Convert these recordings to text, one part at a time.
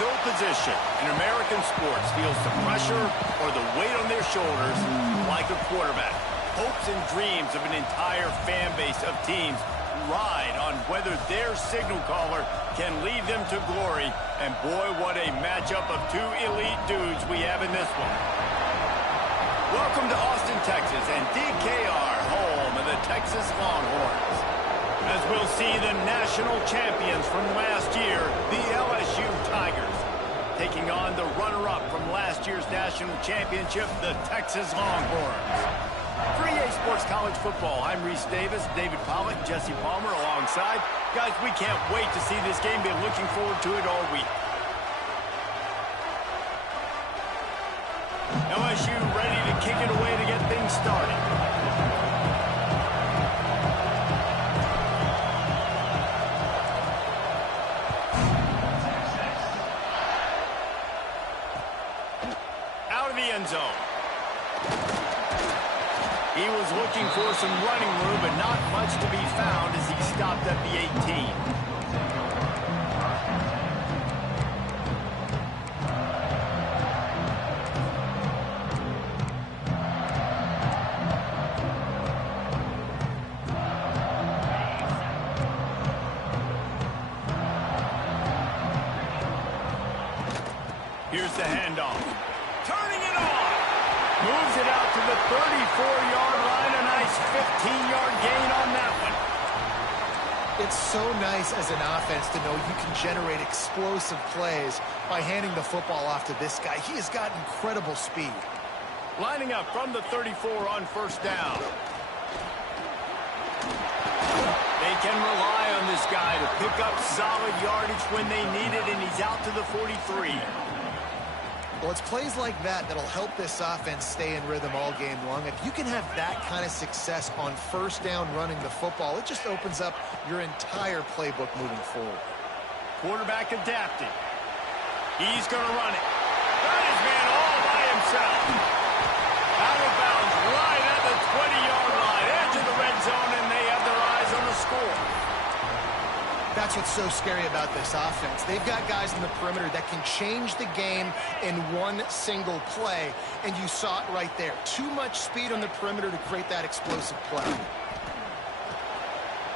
No position in American sports feels the pressure or the weight on their shoulders like a quarterback. Hopes and dreams of an entire fan base of teams ride on whether their signal caller can lead them to glory. And boy, what a matchup of two elite dudes we have in this one. Welcome to Austin, Texas, and DKR, home of the Texas Longhorns. As we'll see the national champions from last year, the LSU Tigers, taking on the runner-up from last year's national championship, the Texas Longhorns. For EA Sports College Football, I'm Reese Davis, David Pollock, Jesse Palmer alongside. Guys, we can't wait to see this game. Been looking forward to it all week. LSU ready to kick it away to get things started. Out of the end zone. He was looking for some running room, but not much to be found as he stopped at the 18. Here's the handoff. Turning it on. Moves it out to the 34-yard line. A nice 15-yard gain on that one. It's so nice as an offense to know you can generate explosive plays by handing the football off to this guy. He has got incredible speed. Lining up from the 34 on first down. They can rely on this guy to pick up solid yardage when they need it, and he's out to the 43. Well, it's plays like that that'll help this offense stay in rhythm all game long. If you can have that kind of success on first down running the football, it just opens up your entire playbook moving forward. Quarterback adapting. He's going to run it. Got his man all by himself. Out of bounds right at the 20-yard line. Edge of the red zone, and they have their eyes on the score. That's what's so scary about this offense. They've got guys in the perimeter that can change the game in one single play, and you saw it right there. Too much speed on the perimeter to create that explosive play.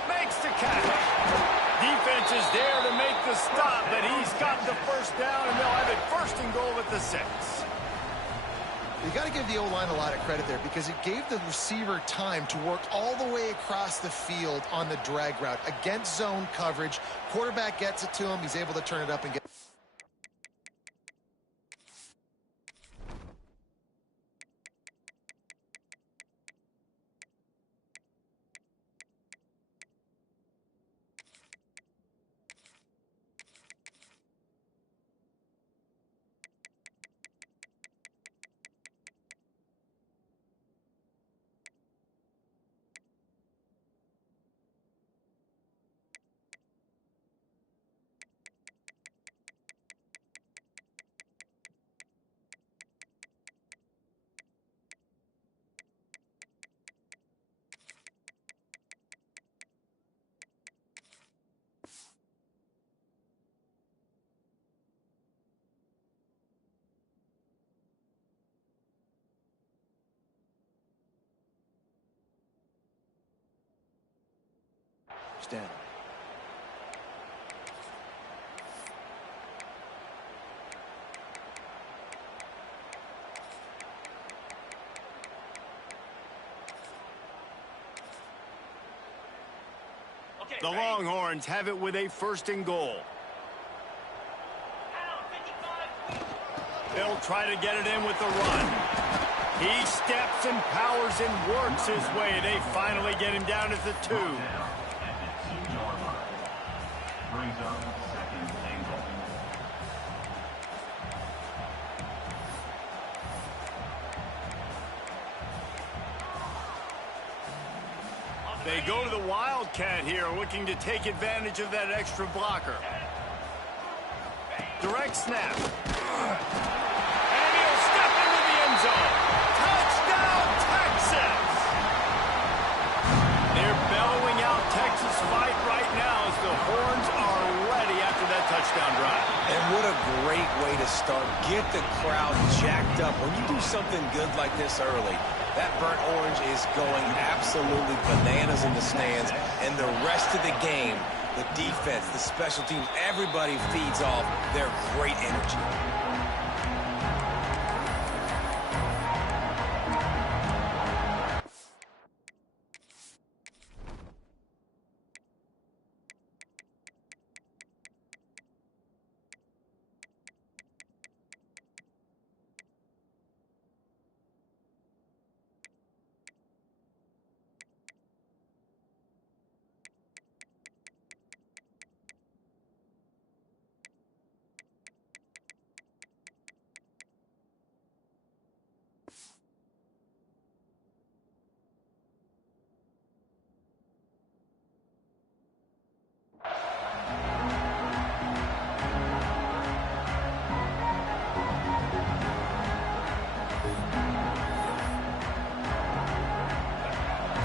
Makes the catch. Defense is there to make the stop, but he's got the first down, and they'll have it first and goal at the 6. You got to give the O-line a lot of credit there because it gave the receiver time to work all the way across the field on the drag route against zone coverage. Quarterback gets it to him. He's able to turn it up and get... Stand. The Longhorns have it with a first and goal. They'll try to get it in with the run. He steps and powers and works his way. They finally get him down at the 2. They go to the Wildcat here, looking to take advantage of that extra blocker. Direct snap. And he'll step into the end zone. Touchdown, Texas! They're bellowing out Texas fight right now as the horns are ready after that touchdown drive. And what a great way to start. Get the crowd jacked up. When you do something good like this early, that burnt orange is going absolutely bananas in the stands. And the rest of the game, the defense, the special teams, everybody feeds off their great energy.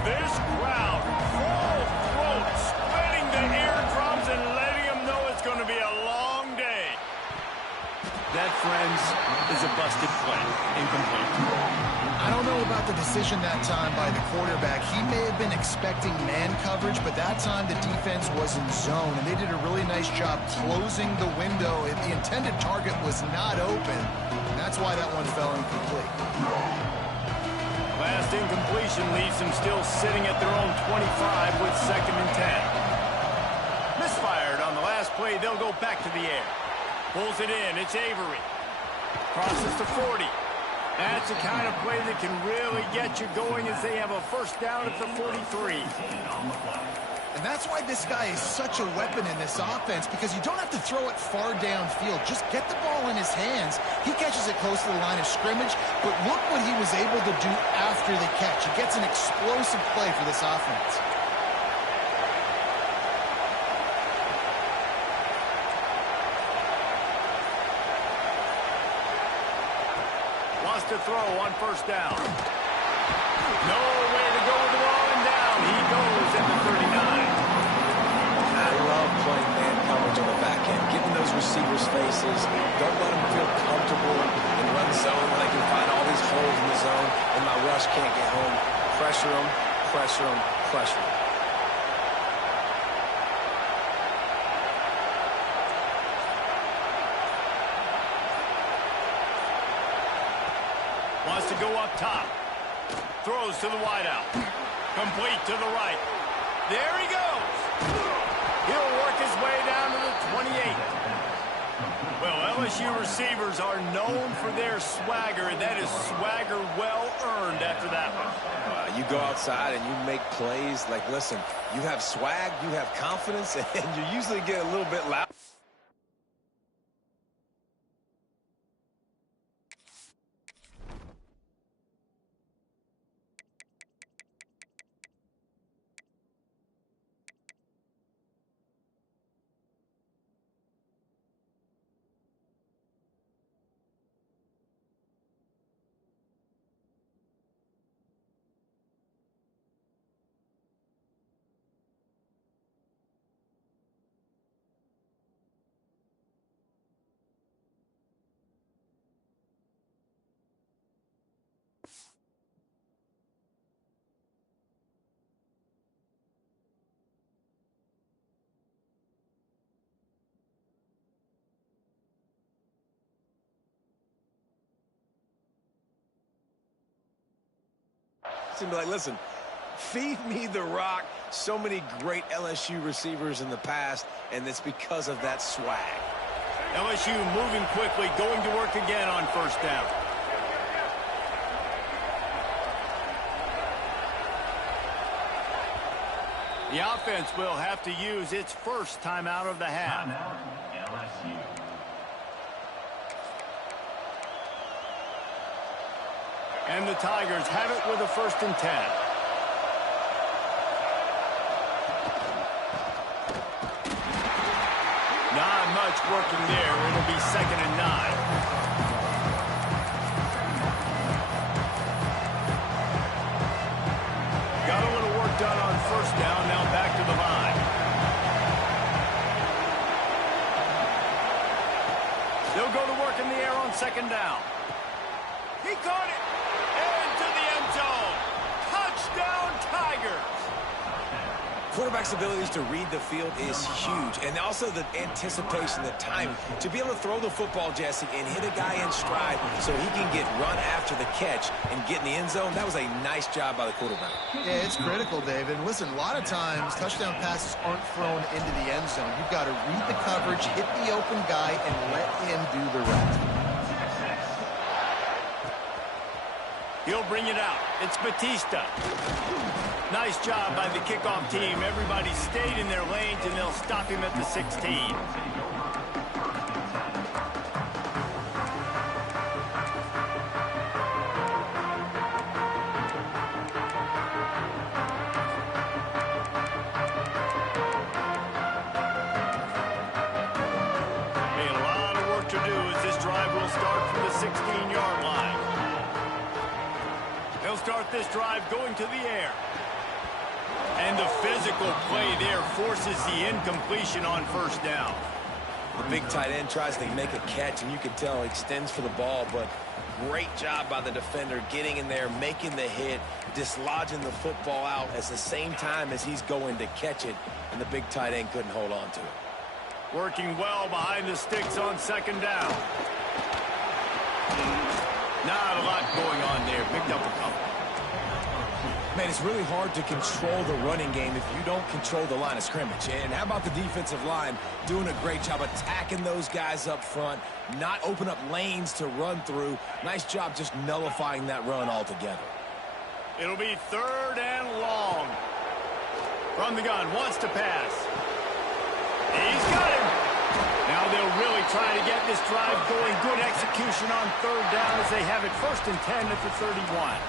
This crowd, full throat, splitting the eardrums and letting them know it's going to be a long day. That, friends, is a busted play. Incomplete. I don't know about the decision that time by the quarterback. He may have been expecting man coverage, but that time the defense was in zone, and they did a really nice job closing the window. The intended target was not open. That's why that one fell incomplete. Last incompletion leaves them still sitting at their own 25 with 2nd and 10. Misfired on the last play. They'll go back to the air. Pulls it in. It's Avery. Crosses to 40. That's the kind of play that can really get you going as they have a first down at the 43. And that's why this guy is such a weapon in this offense, because you don't have to throw it far downfield. Just get the ball in his hands. He catches it close to the line of scrimmage, but look what he was able to do after the catch. He gets an explosive play for this offense. Wants to throw on first down. No way to go with the ball and down. He goes at the 39. I love playing man coverage on the back end, getting those receivers' faces. Don't let them feel comfortable in run zone when they can find all these holes in the zone and my rush can't get home. Pressure them, pressure them, pressure them. Wants to go up top. Throws to the wideout. Complete to the right. There he goes. He'll work his way down to the 28. Well, LSU receivers are known for their swagger, and that is swagger well earned after that one. You go outside and you make plays. Like, listen, you have swag, you have confidence, and you usually get a little bit loud. And be like, listen, feed me the rock. So many great LSU receivers in the past, and it's because of that swag. LSU moving quickly, going to work again on first down. The offense will have to use its first timeout of the half. And the Tigers have it with a 1st and 10. Not much working there. It'll be 2nd and 9. Got a little work done on first down. Now back to the line. They'll go to work in second down. He caught it. Into the end zone. Touchdown, Tigers. Quarterback's abilities to read the field is huge, and also the anticipation, the time to be able to throw the football, Jesse, and hit a guy in stride so he can get run after the catch and get in the end zone. That was a nice job by the quarterback. Yeah, it's critical, David. And listen, a lot of times touchdown passes aren't thrown into the end zone. You've got to read the coverage, hit the open guy, and let him do the rest. He'll bring it out. It's Batista. Nice job by the kickoff team. Everybody stayed in their lanes, and they'll stop him at the 16. A lot of work to do as this drive will start from the 16-yard line. They'll start this drive going to the air. And the physical play there forces the incompletion on first down. The big tight end tries to make a catch, and you can tell extends for the ball, but great job by the defender getting in there, making the hit, dislodging the football out at the same time as he's going to catch it, and the big tight end couldn't hold on to it. Working well behind the sticks on second down. Not a lot going on there. Picked up a couple. Man, it's really hard to control the running game if you don't control the line of scrimmage. And how about the defensive line doing a great job attacking those guys up front, not open up lanes to run through. Nice job just nullifying that run altogether. It'll be third and long. From the gun, wants to pass. He's got him. Now they'll really try to get this drive going. Good execution on third down as they have it first and 10 at the 31.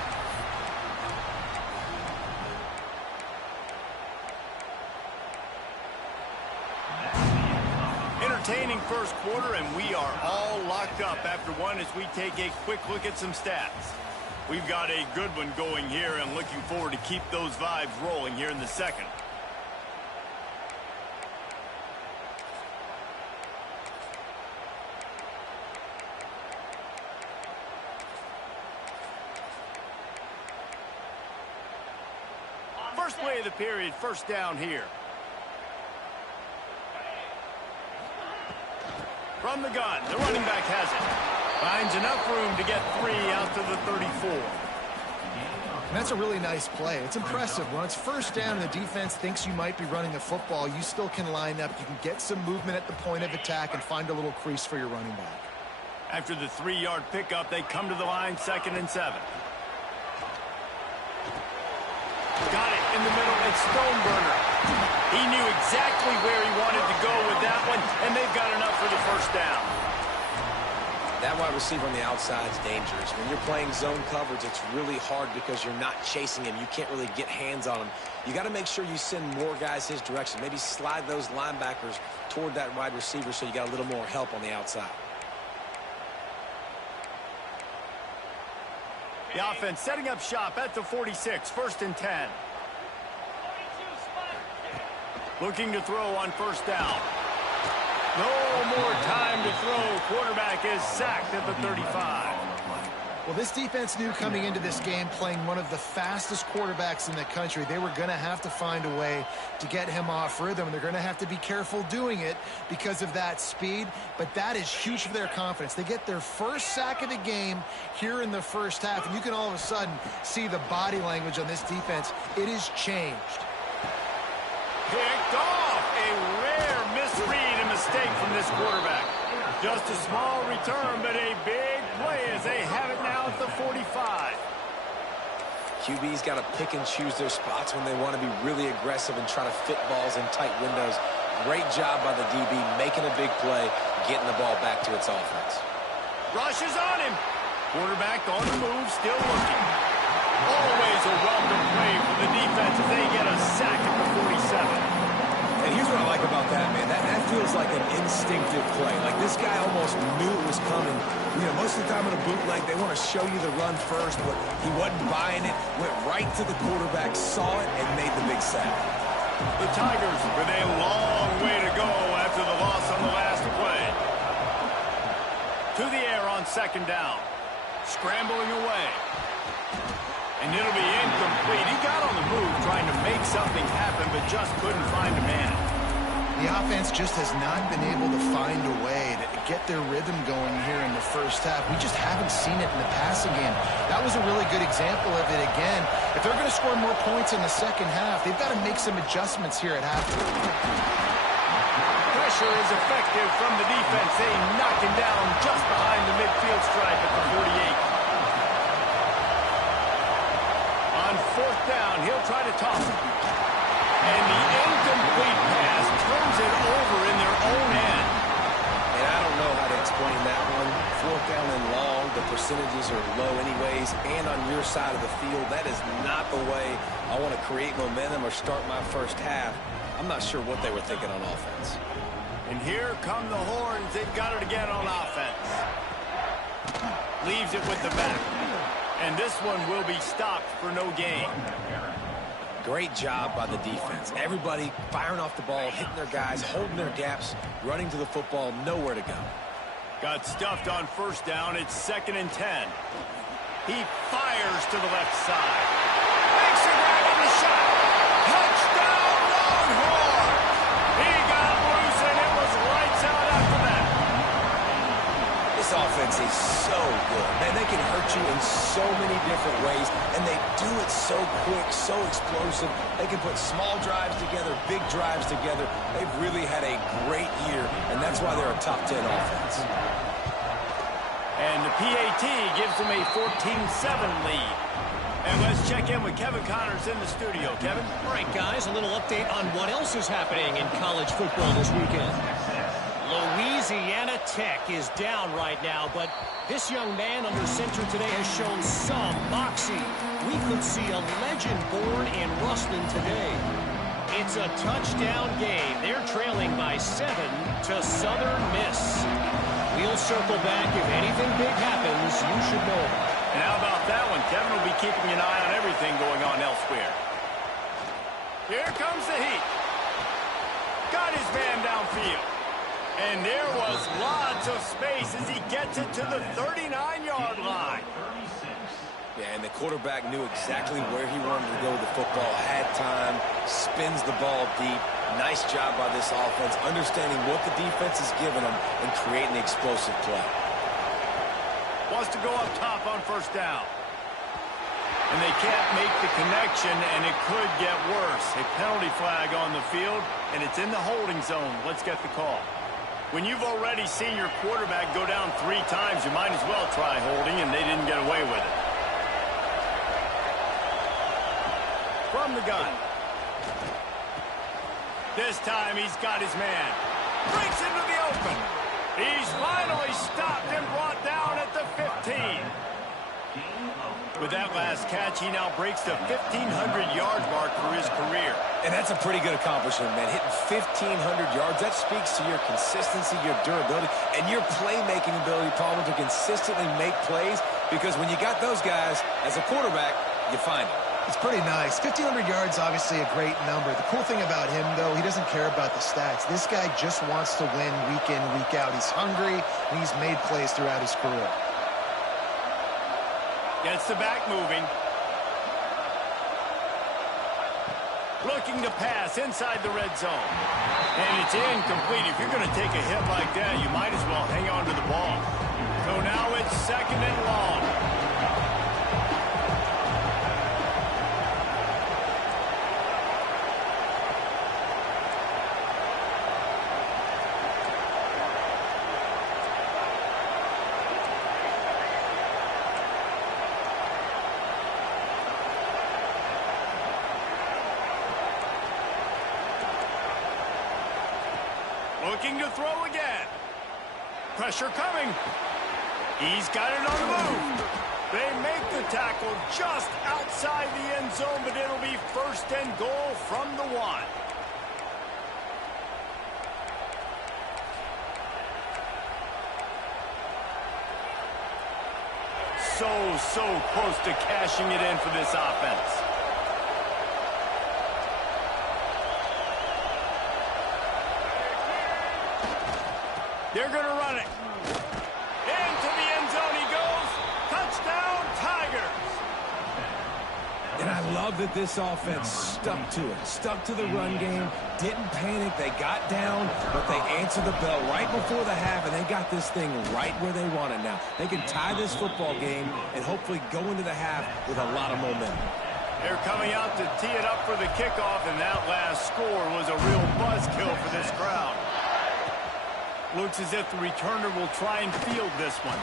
Entertaining first quarter, and we are all locked up after one as we take a quick look at some stats. We've got a good one going here and looking forward to keep those vibes rolling here in the second. First play of the period, first down here. From the gun, the running back has it. Finds enough room to get 3 out to the 34. And that's a really nice play. It's impressive. When it's first down and the defense thinks you might be running a football, you still can line up. You can get some movement at the point of attack and find a little crease for your running back. After the 3-yard pickup, they come to the line, 2nd and 7. Got it in the middle. It's Stoneburner. He knew exactly where he wanted to go with that one, and they've got enough for the first down. That wide receiver on the outside is dangerous. When you're playing zone coverage, it's really hard because you're not chasing him. You can't really get hands on him. You got to make sure you send more guys his direction. Maybe slide those linebackers toward that wide receiver so you got a little more help on the outside. The offense setting up shop at the 46, 1st and 10. Looking to throw on first down. No more time to throw. Quarterback is sacked at the 35. Well, this defense knew coming into this game, playing one of the fastest quarterbacks in the country, they were going to have to find a way to get him off rhythm. They're going to have to be careful doing it because of that speed, but that is huge for their confidence. They get their first sack of the game here in the first half, and you can all of a sudden see the body language on this defense. It is changed. Picked off. A rare misread and mistake from this quarterback. Just a small return, but a big play as they have it now at the 45. QB's got to pick and choose their spots when they want to be really aggressive and try to fit balls in tight windows. Great job by the DB making a big play, getting the ball back to its offense. Rush is on him. Quarterback on the move, still looking. Always a welcome play for the defense as they get a sack at the 47. And here's what I like about that, man. That feels like an instinctive play. Like this guy almost knew it was coming. You know, most of the time in a bootleg, they want to show you the run first, but he wasn't buying it. Went right to the quarterback, saw it, and made the big sack. The Tigers with a long way to go after the loss on the last play. To the air fire on second down. Scrambling away. And it'll be incomplete. He got on the move trying to make something happen, but just couldn't find a man. The offense just has not been able to find a way to get their rhythm going here in the first half. We just haven't seen it in the passing game. That was a really good example of it again. If they're going to score more points in the second half, they've got to make some adjustments here at halftime. Pressure is effective from the defense. They knock him down just behind the midfield stripe at the 48. On fourth down, he'll try to toss it. And the incomplete pass turns it over in their own end. And I don't know how to explain that one. Fourth down and long, the percentages are low anyways. And on your side of the field, that is not the way I want to create momentum or start my first half. I'm not sure what they were thinking on offense. And here come the horns. They've got it again on offense. Leaves it with the back. And this one will be stopped for no gain. Great job by the defense. Everybody firing off the ball, hitting their guys, holding their gaps, running to the football, nowhere to go. Got stuffed on first down. It's 2nd and 10. He fires to the left side. Makes a grab on the shot. Touchdown, Longhorn! He got loose, and it was lights out after that. This offense is so good. Man, they can hurt you in so many different ways, and they do it so quick, so explosive. They can put small drives together, big drives together. They've really had a great year, and that's why they're a top 10 offense. And the PAT gives them a 14-7 lead. And let's check in with Kevin Connors in the studio. Kevin? All right, guys, a little update on what else is happening in college football this weekend. Louisiana Tech is down right now, but this young man under center today has shown some moxie. We could see a legend born in Ruston today. It's a touchdown game. They're trailing by 7 to Southern Miss. We'll circle back. If anything big happens, you should know. And how about that one? Kevin will be keeping an eye on everything going on elsewhere. Here comes the heat. Got his man downfield. And there was lots of space as he gets it to the 39-yard line. Yeah, and the quarterback knew exactly where he wanted to go with the football, had time, spins the ball deep. Nice job by this offense, understanding what the defense is giving them and creating the explosive play. Wants to go up top on first down. And they can't make the connection, and it could get worse. A penalty flag on the field, and it's in the holding zone. Let's get the call. When you've already seen your quarterback go down 3 times, you might as well try holding, and they didn't get away with it. From the gun. This time he's got his man. Breaks into the open. He's finally stopped and brought down at the 15. With that last catch, he now breaks the 1,500-yard mark for his career. And that's a pretty good accomplishment, man. Hitting 1,500 yards, that speaks to your consistency, your durability, and your playmaking ability, Palmer, to consistently make plays, because when you got those guys, as a quarterback, you find them. It's pretty nice. 1,500 yards, obviously a great number. The cool thing about him, though, he doesn't care about the stats. This guy just wants to win week in, week out. He's hungry, and he's made plays throughout his career. Gets the back moving. Looking to pass inside the red zone. And it's incomplete. If you're going to take a hit like that, you might as well hang on to the ball. So now it's 2nd and long. Looking to throw again. Pressure coming. He's got it on the move. They make the tackle just outside the end zone, but it'll be 1st and goal from the 1. So close to cashing it in for this offense. They're going to run it. Into the love that this offense stuck to it, stuck to the run game, didn't panic. They got down, but they answered the bell right before the half, and they got this thing right where they want it now. They can tie this football game and hopefully go into the half with a lot of momentum. They're coming out to tee it up for the kickoff, and that last score was a real buzzkill for this crowd. Looks as if the returner will try and field this one.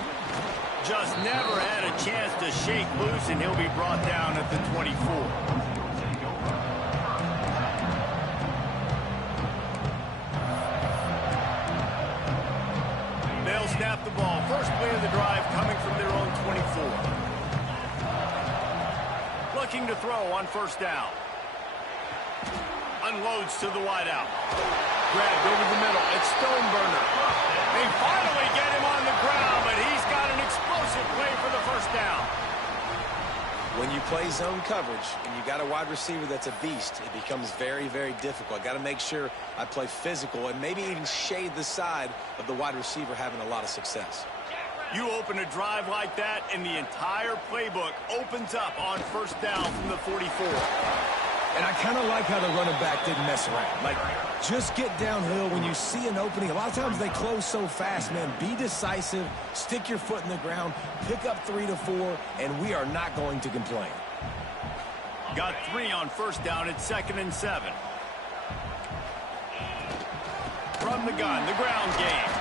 Just never had a chance to shake loose, and he'll be brought down at the 24. They'll snap the ball. First play of the drive coming from their own 24. Looking to throw on first down. Unloads to the wideout. Grabbed over the middle. It's Stoneburner. They finally get him on the ground, but he's got an explosive play for the first down. When you play zone coverage and you got a wide receiver that's a beast, it becomes very, very difficult. Got to make sure I play physical and maybe even shade the side of the wide receiver having a lot of success. You open a drive like that, and the entire playbook opens up on first down from the 44. And I kind of like how the running back didn't mess around. Like, just get downhill when you see an opening. A lot of times they close so fast, man. Be decisive, stick your foot in the ground, pick up 3 to 4, and we are not going to complain. Got 3 on first down at 2nd and 7. From the gun, the ground game.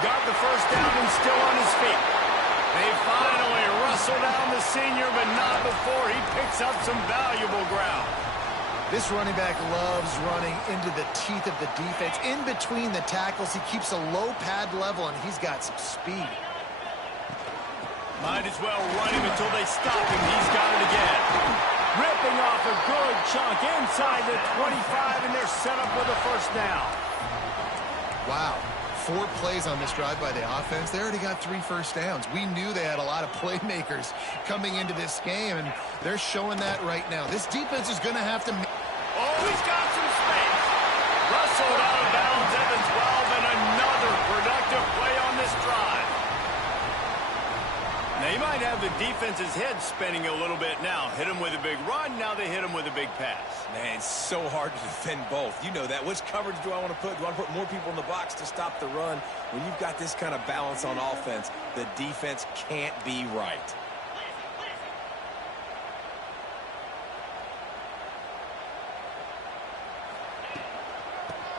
Got the first down and still on his feet. They finally wrestle down the senior, but not before he picks up some valuable ground. This running back loves running into the teeth of the defense. In between the tackles, he keeps a low pad level, and he's got some speed. Might as well run him until they stop him. He's got it again. Ripping off a good chunk inside the 25, and they're set up with a first down. Wow. 4 plays on this drive by the offense. They already got 3 first downs. We knew they had a lot of playmakers coming into this game, and they're showing that right now. This defense is going to have to... Oh, he's got some space. Rustled out of bounds at the 12, and another productive play on this drive. They might have the defense's head spinning a little bit now. Hit him with a big run, now they hit him with a big pass. Man, it's so hard to defend both. You know that. Which coverage do I want to put? Do I want to put more people in the box to stop the run? When you've got this kind of balance on offense, the defense can't be right.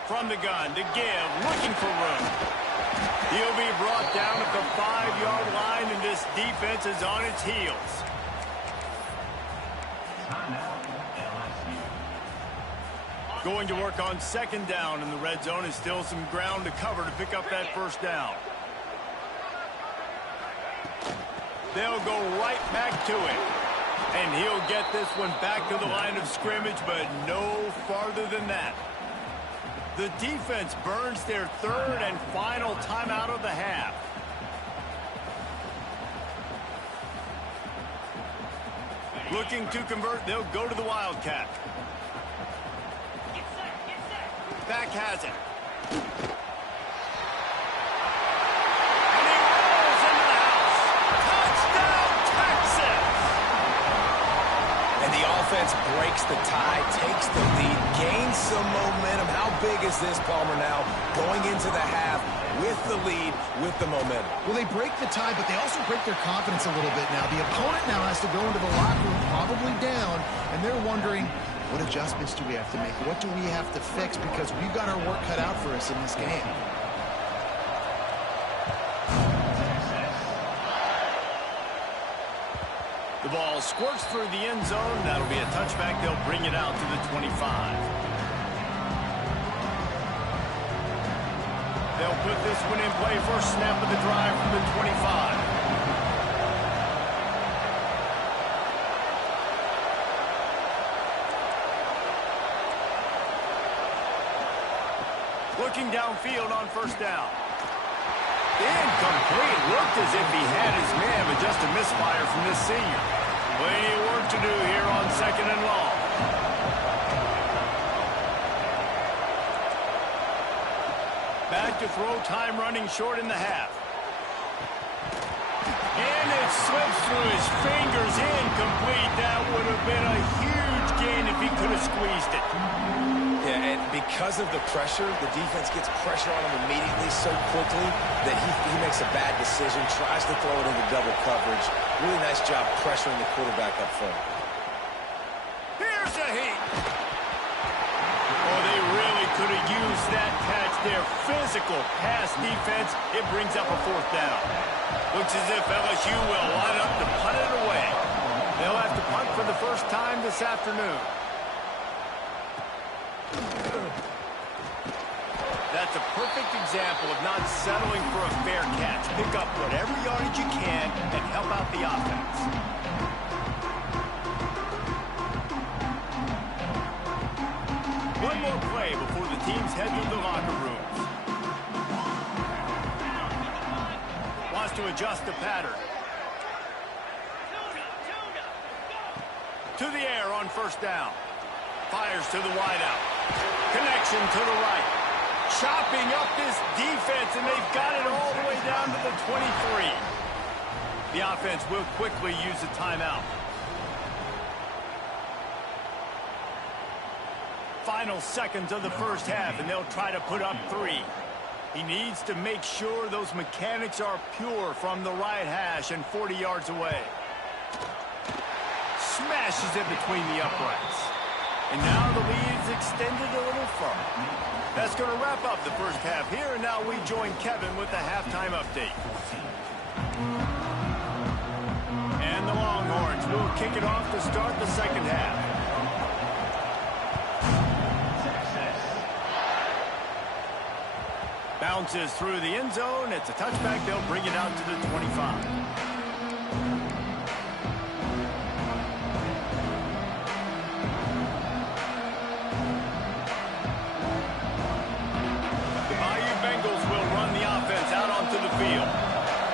From the gun to give, looking for room. He'll be brought down at the 5-yard line, and this defense is on its heels. Going to work on 2nd down, and the red zone is still some ground to cover to pick up that first down. They'll go right back to it. And he'll get this one back to the line of scrimmage, but no farther than that. The defense burns their 3rd and final timeout of the half. Looking to convert, they'll go to the Wildcat. Back has it. And he rolls into the house. Touchdown, Texas! And the offense breaks the tie, takes the lead, gains some momentum. How big is this, Palmer, now? Going into the half with the lead, with the momentum. Well, they break the tie, but they also break their confidence a little bit now. The opponent now has to go into the locker room, probably down, and they're wondering, what adjustments do we have to make? What do we have to fix? Because we've got our work cut out for us in this game. The ball squirts through the end zone. That'll be a touchback. They'll bring it out to the 25. They'll put this one in play. First snap of the drive from the 25. Looking downfield on first down. Incomplete. Looked as if he had his man, but just a misfire from this senior. Plenty of work to do here on 2nd and long. Back to throw, time running short in the half. And it slips through his fingers, incomplete. That would have been a huge gain if he could have squeezed it. Yeah, and because of the pressure, the defense gets pressure on him immediately so quickly that he makes a bad decision, tries to throw it into double coverage. Really nice job pressuring the quarterback up front. Here's a heat. Oh, they really could have used that catch there. Physical pass defense. It brings up a fourth down. Looks as if LSU will line up to punt it away. They'll have to punt for the first time this afternoon. That's a perfect example of not settling for a fair catch. Pick up whatever yardage you can and help out the offense. One more play before the teams head to the locker rooms. Wants to adjust the pattern. To the air on first down. Fires to the wideout. Connection to the right. Chopping up this defense, and they've got it all the way down to the 23. The offense will quickly use a timeout. Final seconds of the first half, and they'll try to put up 3. He needs to make sure those mechanics are pure from the right hash and 40 yards away. Smashes it between the uprights. And now the lead is extended a little further. That's going to wrap up the first half here, and now we join Kevin with the halftime update. And the Longhorns will kick it off to start the second half. Bounces through the end zone. It's a touchback. They'll bring it out to the 25.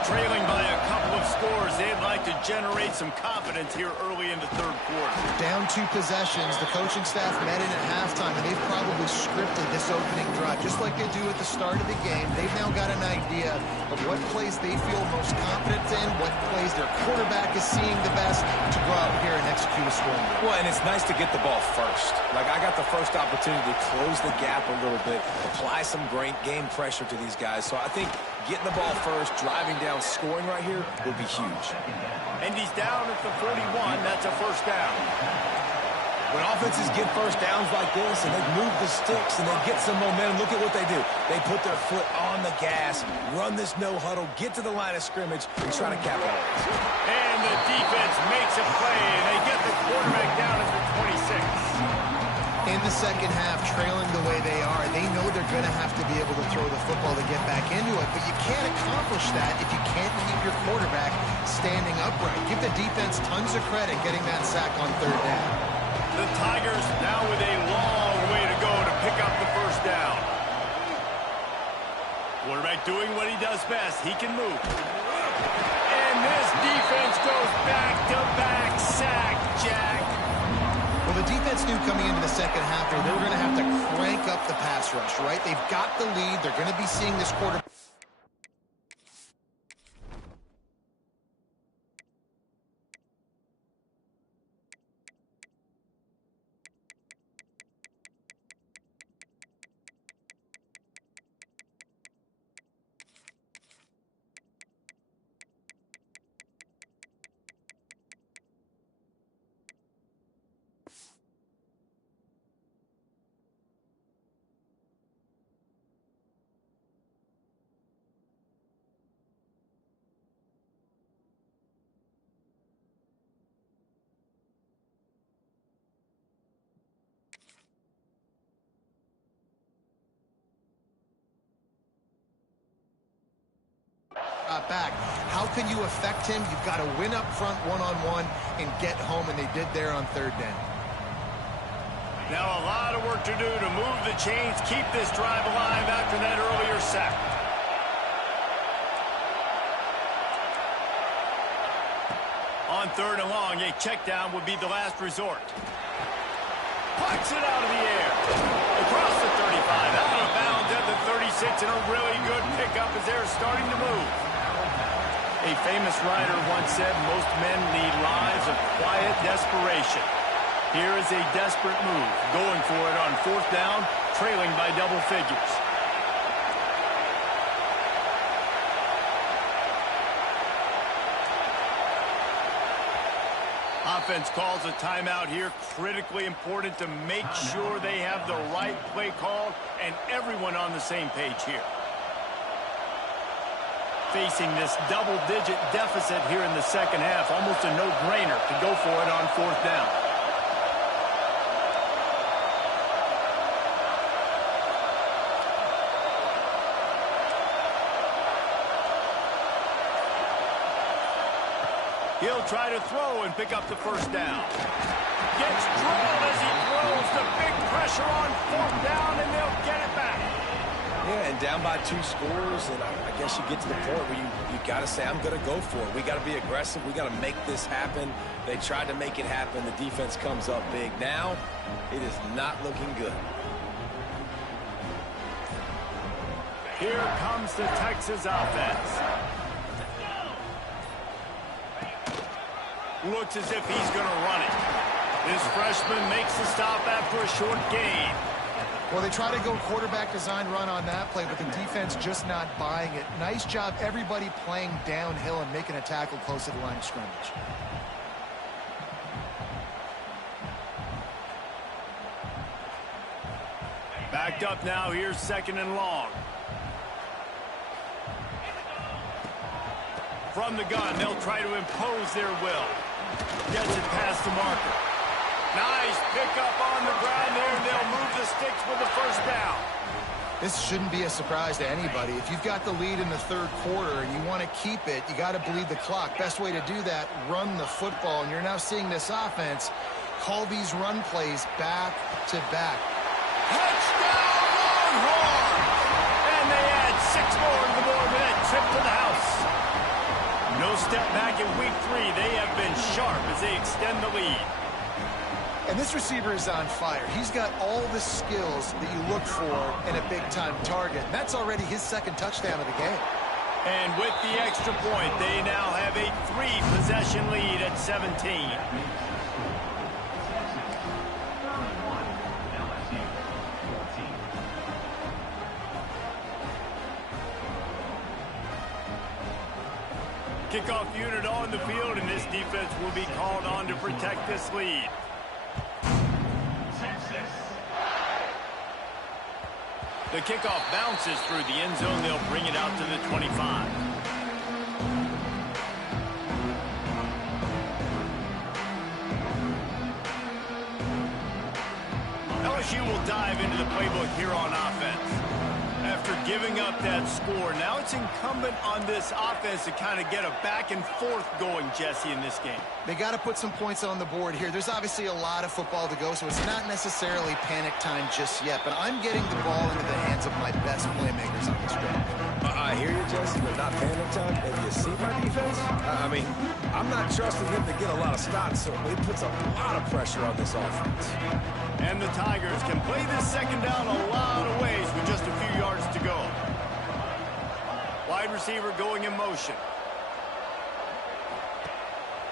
Trailing by a couple of scores, they'd like to generate some confidence here early in the third quarter. Down 2 possessions, the coaching staff met in at halftime, and they've probably scripted this opening drive. Just like they do at the start of the game, they've now got an idea of what plays they feel most confident in, what plays their quarterback is seeing the best to go out here and execute a scoring. Well, and it's nice to get the ball first. Like, I got the first opportunity to close the gap a little bit, apply some great game pressure to these guys. So I think getting the ball first, driving down, scoring right here will be huge. And he's down at the 41. That's a first down. When offenses get first downs like this and they move the sticks and they get some momentum, look at what they do. They put their foot on the gas, run this no huddle, get to the line of scrimmage, and try to capitalize. And the defense makes a play, and they get the quarterback down at the 26. In the second half, trailing the way they are, they know they're going to have to be able to throw the football to get back into it, but you can't accomplish that if you can't keep your quarterback standing upright. Give the defense tons of credit getting that sack on third down. The Tigers now with a long way to go to pick up the first down. Quarterback doing what he does best. He can move. And this defense goes back-to-back sack, Jack. Well, the defense knew coming into the second half they were going to have to crank up the pass rush, right? They've got the lead. They're going to be seeing this quarterback. Back. How can you affect him? You've got to win up front one-on-one and get home, and they did there on third down. Now a lot of work to do to move the chains, keep this drive alive after that earlier sack. On third and long, a check down would be the last resort. Pucks it out of the air. Across the 35, out of bounds at the 36, and a really good pickup as they're starting to move. A famous writer once said most men lead lives of quiet desperation. Here is a desperate move, going for it on 4th down, trailing by double figures. Offense calls a timeout here. Critically important to make sure they have the right play call and everyone on the same page here. Facing this double-digit deficit here in the second half, almost a no-brainer to go for it on 4th down. He'll try to throw and pick up the 1st down. Gets drilled as he throws. The big pressure on 4th down, and they'll get it back. Yeah, and down by 2 scores, and I guess you get to the point where you got to say, I'm going to go for it. We got to be aggressive. We got to make this happen. They tried to make it happen. The defense comes up big. Now, it is not looking good. Here comes the Texas offense. Looks as if he's going to run it. This freshman makes the stop after a short gain. Well, they try to go quarterback design run on that play, but the defense just not buying it. Nice job, everybody playing downhill and making a tackle close to the line of scrimmage. Backed up now, here's 2nd and long. From the gun, they'll try to impose their will. Gets it past the marker. Nice pickup on the ground there. They'll move the sticks with the 1st down. This shouldn't be a surprise to anybody. If you've got the lead in the 3rd quarter and you want to keep it, you got to bleed the clock. Best way to do that, run the football. And you're now seeing this offense call these run plays back to back. Touchdown, Longhorns! And they add 6 more to the board with that trip to the house. No step back in week 3. They have been sharp as they extend the lead. And this receiver is on fire. He's got all the skills that you look for in a big-time target. That's already his 2nd touchdown of the game. And with the extra point, they now have a 3-possession lead at 17. Kickoff unit on the field, and this defense will be called on to protect this lead. The kickoff bounces through the end zone. They'll bring it out to the 25. LSU will dive into the playbook here on offense. After giving up that score, now it's incumbent on this offense to kind of get a back and forth going, Jesse, in this game. They got to put some points on the board here. There's obviously a lot of football to go, so it's not necessarily panic time just yet, but I'm getting the ball into the hands of my best playmakers on this drive. I hear you, Jesse, but not panic time. And you see my defense? I mean, I'm not trusting them to get a lot of stops, so it puts a lot of pressure on this offense. And the Tigers can play this 2nd down a lot of ways with just a few yards to go. Wide receiver going in motion.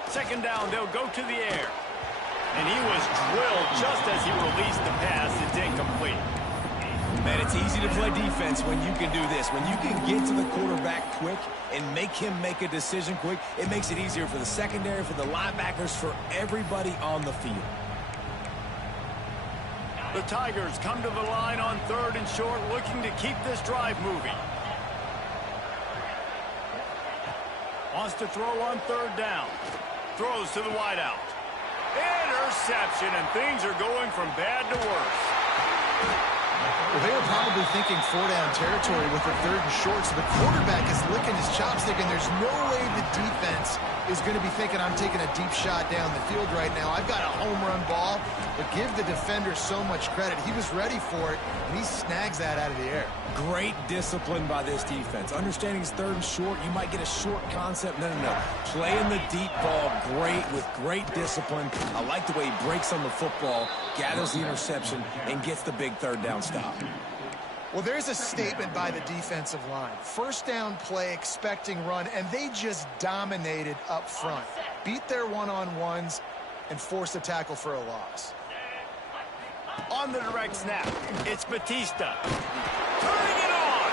2nd down, they'll go to the air. And he was drilled just as he released the pass. It's incomplete. Man, it's easy to play defense when you can do this. When you can get to the quarterback quick and make him make a decision quick, it makes it easier for the secondary, for the linebackers, for everybody on the field. The Tigers come to the line on 3rd and short, looking to keep this drive moving. Wants to throw on 3rd down. Throws to the wideout. Interception, and things are going from bad to worse. Well, they were probably thinking 4-down territory with the 3rd and short, so the quarterback is licking his chopstick, and there's no way the defense is going to be thinking, I'm taking a deep shot down the field right now. I've got a home run ball, but give the defender so much credit. He was ready for it, and he snags that out of the air. Great discipline by this defense. Understanding it's 3rd and short, you might get a short concept. No. Playing the deep ball great with great discipline. I like the way he breaks on the football, gathers the interception, and gets the big 3rd down stop. Well, there's a statement by the defensive line. First down play, expecting run, and they just dominated up front. Beat their one-on-ones and forced a tackle for a loss. On the direct snap, it's Batista. Turning it on!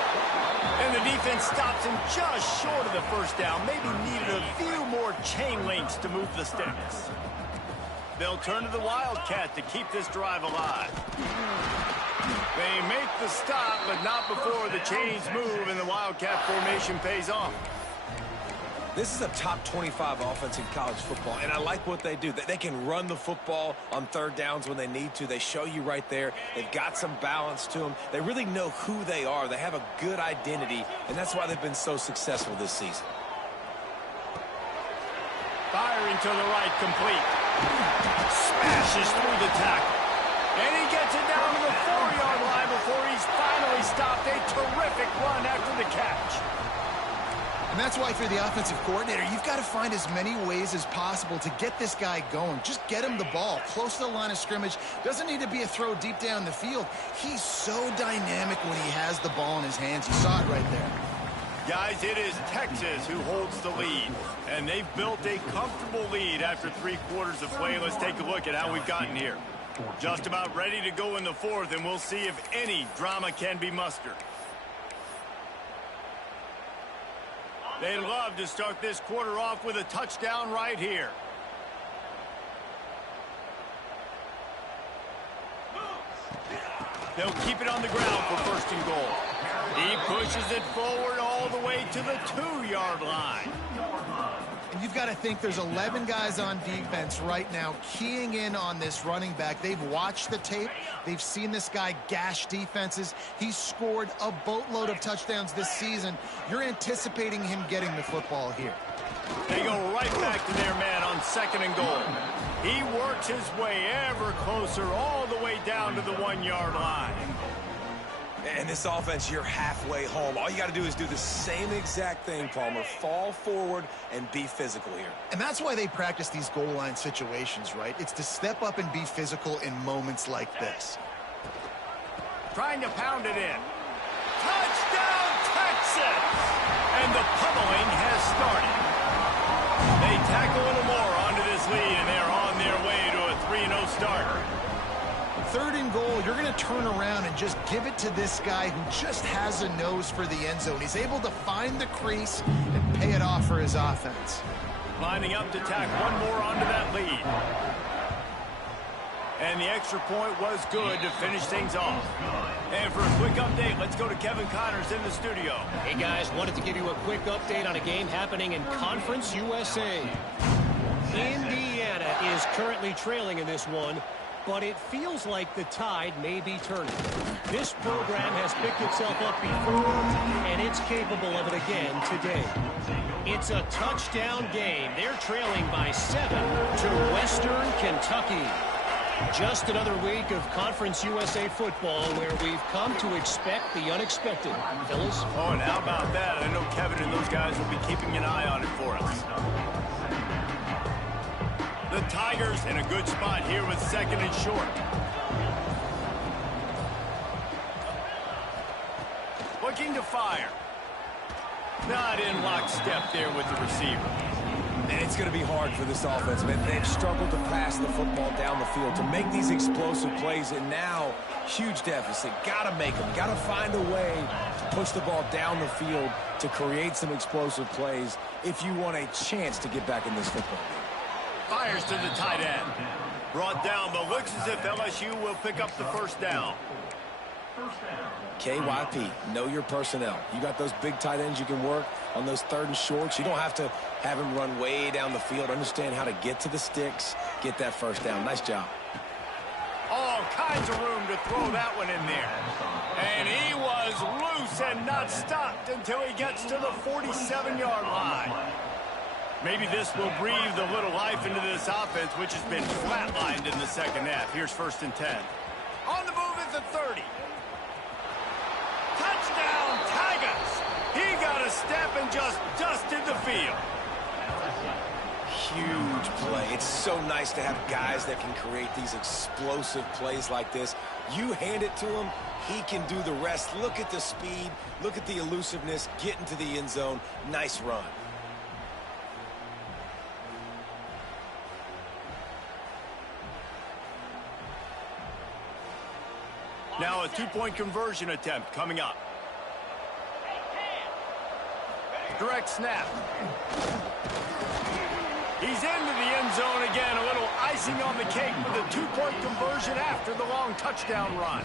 And the defense stops him just short of the first down. Maybe needed a few more chain links to move the sticks. They'll turn to the Wildcat to keep this drive alive. They make the stop, but not before the chains move and the Wildcat formation pays off. This is a top 25 offense in college football, and I like what they do. They can run the football on third downs when they need to. They show you right there. They've got some balance to them. They really know who they are. They have a good identity, and that's why they've been so successful this season. Firing to the right, complete. Smashes through the tackle. And he gets it down to the 4-yard line before he's finally stopped. A terrific run after the catch. And that's why if you're the offensive coordinator, you've got to find as many ways as possible to get this guy going. Just get him the ball close to the line of scrimmage. Doesn't need to be a throw deep down the field. He's so dynamic when he has the ball in his hands. You saw it right there. Guys, it is Texas who holds the lead, and they've built a comfortable lead after 3 quarters of play. Let's take a look at how we've gotten here. Just about ready to go in the 4th, and we'll see if any drama can be mustered. They'd love to start this quarter off with a touchdown right here. They'll keep it on the ground for 1st and goal. He pushes it forward all the way to the 2-yard line. And you've got to think there's 11 guys on defense right now keying in on this running back. They've watched the tape. They've seen this guy gash defenses. He's scored a boatload of touchdowns this season. You're anticipating him getting the football here. They go right back to their man on 2nd and goal. He works his way ever closer all the way down to the 1-yard line. And this offense, you're halfway home. All you got to do is do the same exact thing, Palmer. Fall forward and be physical here. And that's why they practice these goal line situations, right? It's to step up and be physical in moments like this. Trying to pound it in. Touchdown, Texas! And the pummeling has started. They tack a little more onto this lead, and they're on their way to a 3-0 start. 3rd and goal, you're going to turn around and just give it to this guy who just has a nose for the end zone. He's able to find the crease and pay it off for his offense. Lining up to tack one more onto that lead. And the extra point was good to finish things off. And for a quick update, let's go to Kevin Connors in the studio. Hey, guys, wanted to give you a quick update on a game happening in Conference USA. Indiana is currently trailing in this one, but it feels like the tide may be turning. This program has picked itself up before, and it's capable of it again today. It's a touchdown game. They're trailing by 7 to Western Kentucky. Just another week of Conference USA football where we've come to expect the unexpected. Fellas? Oh, and how about that? I know Kevin and those guys will be keeping an eye on it for us. The Tigers in a good spot here with 2nd and short. Looking to fire. Not in lockstep there with the receiver. And it's going to be hard for this offense, man. They've struggled to pass the football down the field, to make these explosive plays, and now huge deficit. Got to make them. Got to find a way to push the ball down the field to create some explosive plays if you want a chance to get back in this football game. Fires to the tight end. Brought down, but looks as if LSU will pick up the 1st down. KYP, know your personnel. You got those big tight ends you can work on those 3rd and shorts. You don't have to have him run way down the field. Understand how to get to the sticks, get that 1st down. Nice job. All kinds of room to throw that one in there. And he was loose and not stopped until he gets to the 47-yard line. Maybe this will breathe a little life into this offense, which has been flatlined in the 2nd half. Here's 1st and 10. On the move at the 30. Touchdown, Tigers! He got a step and just dusted the field. Huge play. It's so nice to have guys that can create these explosive plays like this. You hand it to him, he can do the rest. Look at the speed. Look at the elusiveness. Get into the end zone. Nice run. Now a two-point conversion attempt coming up. Direct snap. He's into the end zone again. A little icing on the cake with a two-point conversion after the long touchdown run.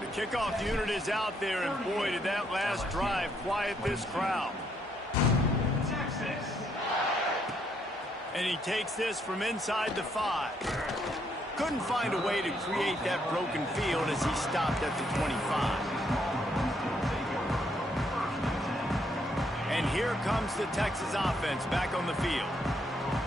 The kickoff unit is out there, and boy, did that last drive quiet this crowd. And he takes this from inside the 5. Couldn't find a way to create that broken field as he stopped at the 25. And here comes the Texas offense back on the field.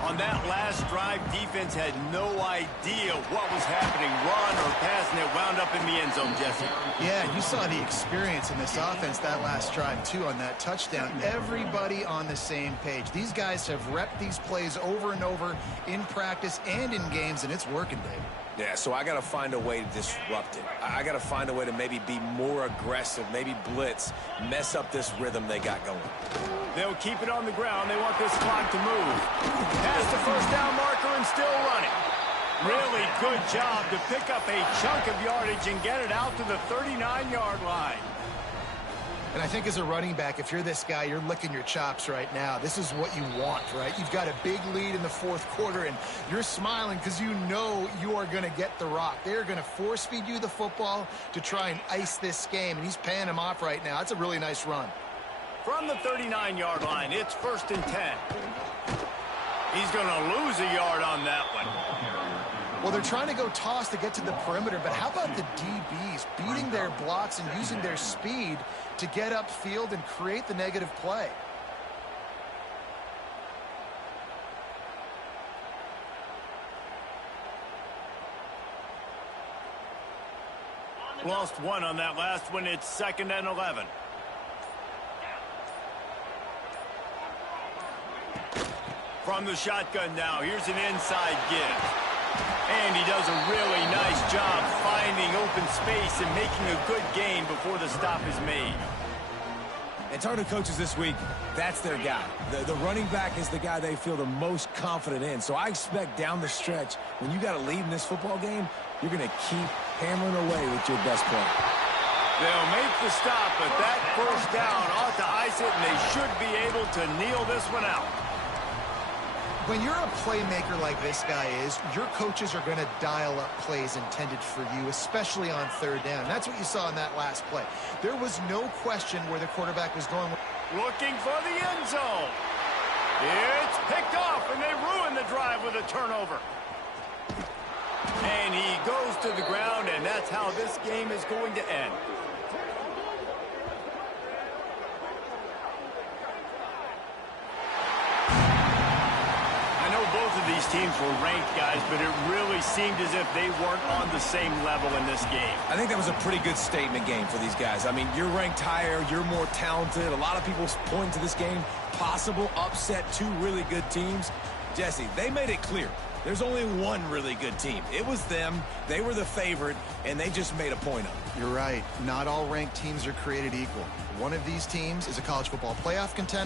On that last drive, defense had no idea what was happening. Run or pass, and it wound up in the end zone, Jesse. Yeah, you saw the experience in this offense that last drive, too, on that touchdown. Everybody on the same page. These guys have repped these plays over and over in practice and in games, and it's working, Dave. Yeah, so I got to find a way to disrupt it. I got to find a way to maybe be more aggressive, maybe blitz, mess up this rhythm they got going. They'll keep it on the ground. They want this clock to move. Past the first down marker and still running. Really good job to pick up a chunk of yardage and get it out to the 39-yard line. And I think as a running back, if you're this guy, you're licking your chops right now. This is what you want, right? You've got a big lead in the fourth quarter, and you're smiling because you know you are going to get the rock. They're going to force-feed you the football to try and ice this game, and he's paying him off right now. That's a really nice run. From the 39-yard line, it's 1st and 10. He's going to lose a yard on that one. Well, they're trying to go toss to get to the perimeter, but how about the DBs beating their blocks and using their speed to get upfield and create the negative play? Lost one on that last one. It's 2nd and 11. From the shotgun now, here's an inside give. And he does a really nice job finding open space and making a good gain before the stop is made. And talking to coaches this week, that's their guy. The running back is the guy they feel the most confident in. So I expect down the stretch, when you got a lead in this football game, you're going to keep hammering away with your best player. They'll make the stop, but that first down ought to ice it, and they should be able to kneel this one out. When you're a playmaker like this guy is, your coaches are going to dial up plays intended for you, especially on 3rd down. And that's what you saw in that last play. There was no question where the quarterback was going. Looking for the end zone. It's picked off, and they ruin the drive with a turnover. And he goes to the ground, and that's how this game is going to end. Both of these teams were ranked, guys, but it really seemed as if they weren't on the same level in this game. I think that was a pretty good statement game for these guys. I mean, you're ranked higher, you're more talented. A lot of people point to this game, possible upset, 2 really good teams. Jesse, they made it clear. There's only one really good team. It was them. They were the favorite, and they just made a point of it. You're right. Not all ranked teams are created equal. One of these teams is a college football playoff contender.